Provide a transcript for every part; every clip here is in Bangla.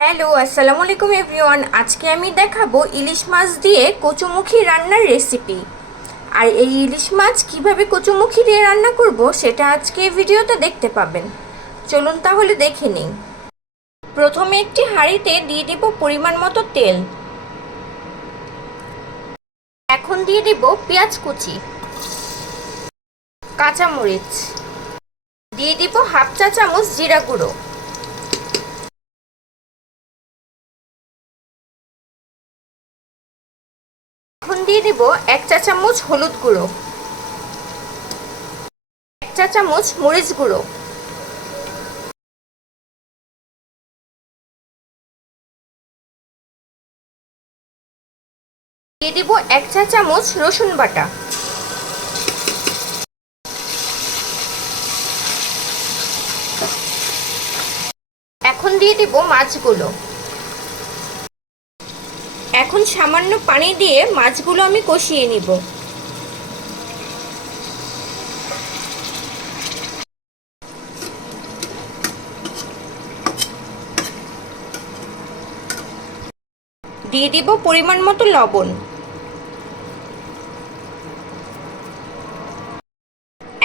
হ্যালো, আসসালামু আলাইকুম এভরিওয়ান। আজকে আমি দেখাবো ইলিশ মাছ দিয়ে কচুমুখী রান্নার রেসিপি। আর এই ইলিশ মাছ কীভাবে কচুমুখী দিয়ে রান্না করব সেটা আজকে ভিডিওতে দেখতে পাবেন। চলুন তাহলে দেখে নিই। প্রথমে একটি হাঁড়িতে দিয়ে দিব পরিমাণ মতো তেল। এখন দিয়ে দিব পেঁয়াজ কুচি। কাঁচামরিচ। দিয়ে দিব হাফ চা চামচ জিরা গুঁড়ো। দিয়ে দিব এক চা চামচ হলুদ গুঁড়ো, এক চা চামচ মরিচ গুঁড়ো, দিয়ে দিব এক চা চামচ রসুন বাটা। এখন দিয়ে দিব মাছগুলো। এখন সামান্য পানি দিয়ে মাছগুলো আমি কষিয়ে নিব। দিয়ে দিব পরিমাণ মতো লবণ।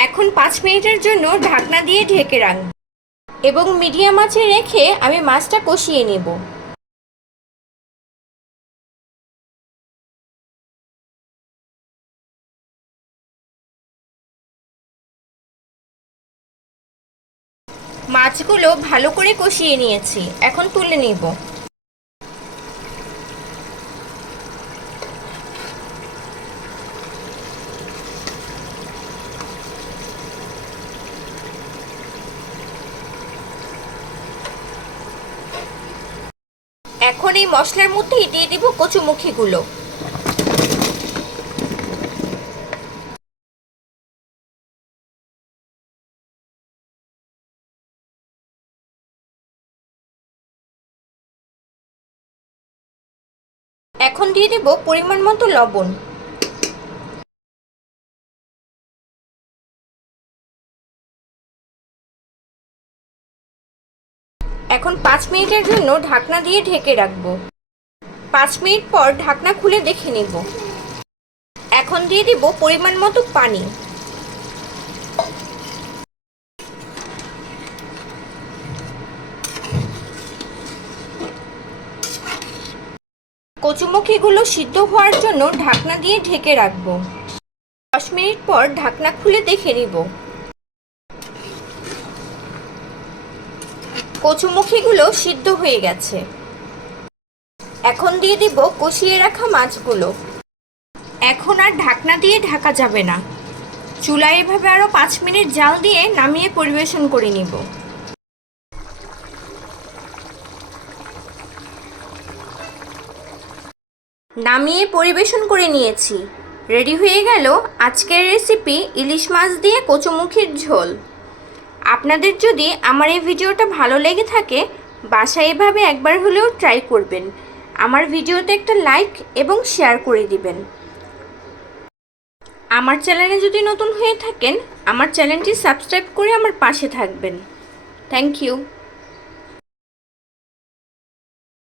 এখন পাঁচ মিনিটের জন্য ঢাকনা দিয়ে ঢেকে রাখব এবং মিডিয়াম আঁচে রেখে আমি মাছটা কষিয়ে নেব। মাছগুলো ভালো করে কষিয়ে নিয়েছি। এখন তুলে নিব। এখন এই মশলার মধ্যেই দিয়ে দিব কচুমুখিগুলো। এখন দিয়ে দেব পরিমাণ মতো লবণ। এখন পাঁচ মিনিটের জন্য ঢাকনা দিয়ে ঢেকে রাখব। পাঁচ মিনিট পর ঢাকনা খুলে দেখে নেব। এখন দিয়ে দিব পরিমাণ মতো পানি। কচুমুখিগুলো সিদ্ধ হওয়ার জন্য ঢাকনা দিয়ে ঢেকে রাখব। দশ মিনিট পর ঢাকনা খুলে দেখে নিব। কচুমুখিগুলো সিদ্ধ হয়ে গেছে। এখন দিয়ে দিব কষিয়ে রাখা মাছগুলো। এখন আর ঢাকনা দিয়ে ঢাকা যাবে না। চুলায় এভাবে আরও পাঁচ মিনিট জাল দিয়ে নামিয়ে পরিবেশন করে নিব। নামিয়ে পরিবেশন করে নিয়েছি। রেডি হয়ে গেল আজকের রেসিপি ইলিশ মাছ দিয়ে কচুমুখির ঝোল। আপনাদের যদি আমার এই ভিডিওটা ভালো লেগে থাকে, বাসায় এভাবে একবার হলেও ট্রাই করবেন। আমার ভিডিওতে একটা লাইক এবং শেয়ার করে দিবেন। আমার চ্যানেলে যদি নতুন হয়ে থাকেন, আমার চ্যানেলটি সাবস্ক্রাইব করে আমার পাশে থাকবেন। Thank you.